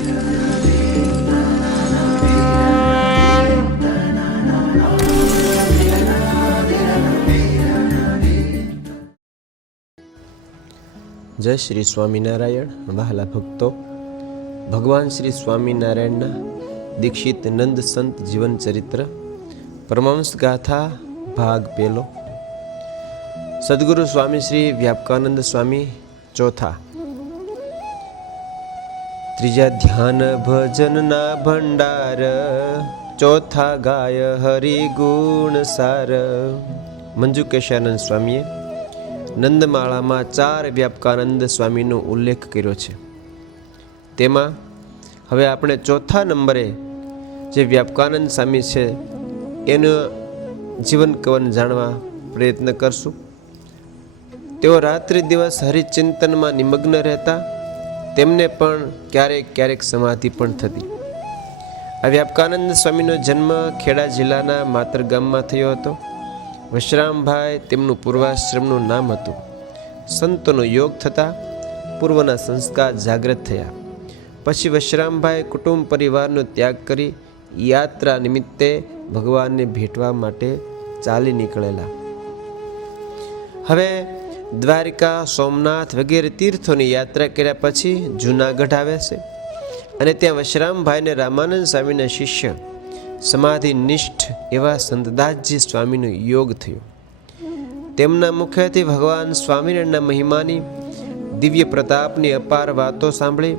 જય શ્રી સ્વામિનારાયણ, વહાલા ભક્તો. ભગવાન શ્રી સ્વામિનારાયણના દીક્ષિત નંદ સંત જીવન ચરિત્ર, પરમહંસ ગાથા ભાગ પહેલો સદગુરુ સ્વામી શ્રી વ્યાપકાનંદ સ્વામી ચોથા. ત્રીજા ધ્યાન ભજનના ભંડાર. ચોથા ગાય હરિ ગુણ સાર. મંજુ કેશાનંદ સ્વામીએ નંદમાળામાં ચાર વ્યાપકાનંદ સ્વામીનો ઉલ્લેખ કર્યો છે. તેમાં હવે આપણે ચોથા નંબરે જે વ્યાપકાનંદ સ્વામી છે, એનું જીવન કવન જાણવા પ્રયત્ન કરશું. તેઓ રાત્રિ દિવસ હરિચિંતનમાં નિમગ્ન રહેતા તેમને પણ ક્યારેક ક્યારેક સમાધિ પણ થતી. આ વ્યાપકાનંદ સ્વામીનો જન્મ ખેડા જિલ્લાના માતર ગામમાં થયો હતો. વશરામભાઈ તેમનું પૂર્વાશ્રમનું નામ હતું. સંતોનો યોગ થતાં પૂર્વના સંસ્કાર જાગૃત થયા. પછી વશરામભાઈ કુટુંબ પરિવારનો ત્યાગ કરી યાત્રા નિમિત્તે ભગવાનને ભેટવા માટે ચાલી નીકળેલા. હવે દ્વારિકા, સોમનાથ વગેરે તીર્થોની યાત્રા કર્યા પછી જૂનાગઢ આવે છે. અને ત્યાં વશરામભાઈને રામાનંદ સ્વામીના શિષ્ય સમાધિ નિષ્ઠ એવા સંતદાસજી સ્વામીનો યોગ થયો. તેમના મુખેથી ભગવાન સ્વામિનારાયણના મહિમાની દિવ્ય પ્રતાપની અપાર વાતો સાંભળી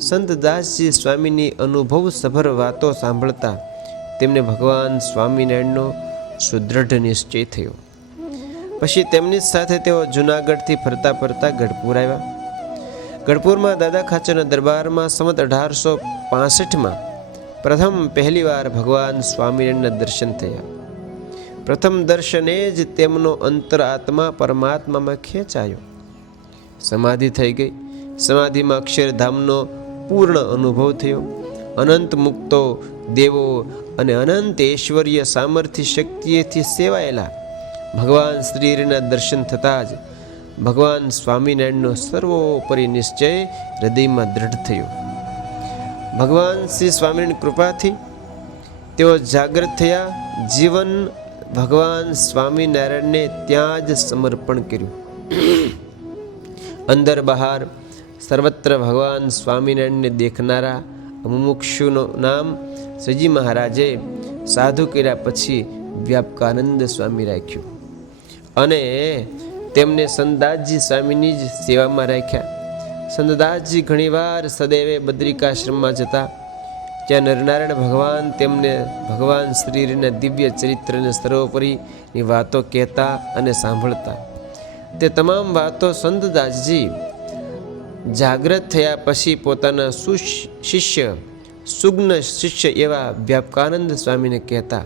સંતદાસજી સ્વામીની અનુભવ સભર વાતો સાંભળતા તેમને ભગવાન સ્વામિનારાયણનો સુદૃઢ નિશ્ચય થયો. પછી તેમની સાથે તેઓ જૂનાગઢથી ફરતા ફરતા ગઢપુર આવ્યા. ગઢપુરમાં દાદા ખાચરના દરબારમાં સમત અઢારસો પાસઠમાં પ્રથમ પહેલીવાર ભગવાન સ્વામિનારાયણના દર્શન થયા. પ્રથમ દર્શને જ તેમનો અંતરાત્મા પરમાત્મામાં ખેંચાયો. સમાધિ થઈ ગઈ. સમાધિમાં અક્ષરધામનો પૂર્ણ અનુભવ થયો. અનંત મુક્તો દેવો અને અનંત ઐશ્વર્ય સામર્થ્ય શક્તિએથી સેવાયેલા ભગવાન શ્રીના દર્શન થતાં જ ભગવાન સ્વામિનારાયણનો સર્વોપરી નિશ્ચય હૃદયમાં દૃઢ થયો. ભગવાન શ્રી સ્વામિનારાયણ કૃપાથી તેઓ જાગૃત થયા. જીવન ભગવાન સ્વામિનારાયણને ત્યાં જ સમર્પણ કર્યું. અંદર બહાર સર્વત્ર ભગવાન સ્વામિનારાયણને દેખનારા અમુમુક્ષુનું નામ શ્રીજી મહારાજે સાધુ કર્યા પછી વ્યાપકાનંદ સ્વામી રાખ્યું. અને તેમને સંદાસજી સ્વામીની જ સેવામાં રાખ્યા. સંદાસજી ઘણીવાર સદૈવે બદ્રિકાશ્રમમાં જતા. ત્યાં નરનારાયણ ભગવાન તેમને ભગવાન શ્રીના દિવ્ય ચરિત્રને સર્વોપરીની વાતો કહેતા અને સાંભળતા. તે તમામ વાતો સંતદાસજી જાગ્રત થયા પછી પોતાના સુશિષ્ય સુગ્ન શિષ્ય એવા વ્યાપકાનંદ સ્વામીને કહેતા.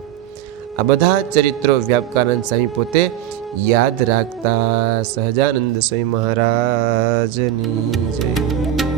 આ બધા ચરિત્રો વ્યાપકાનંદ સ્વામી પોતે યાદ રાખતા સહજાનંદ સ્વામી મહારાજની જય.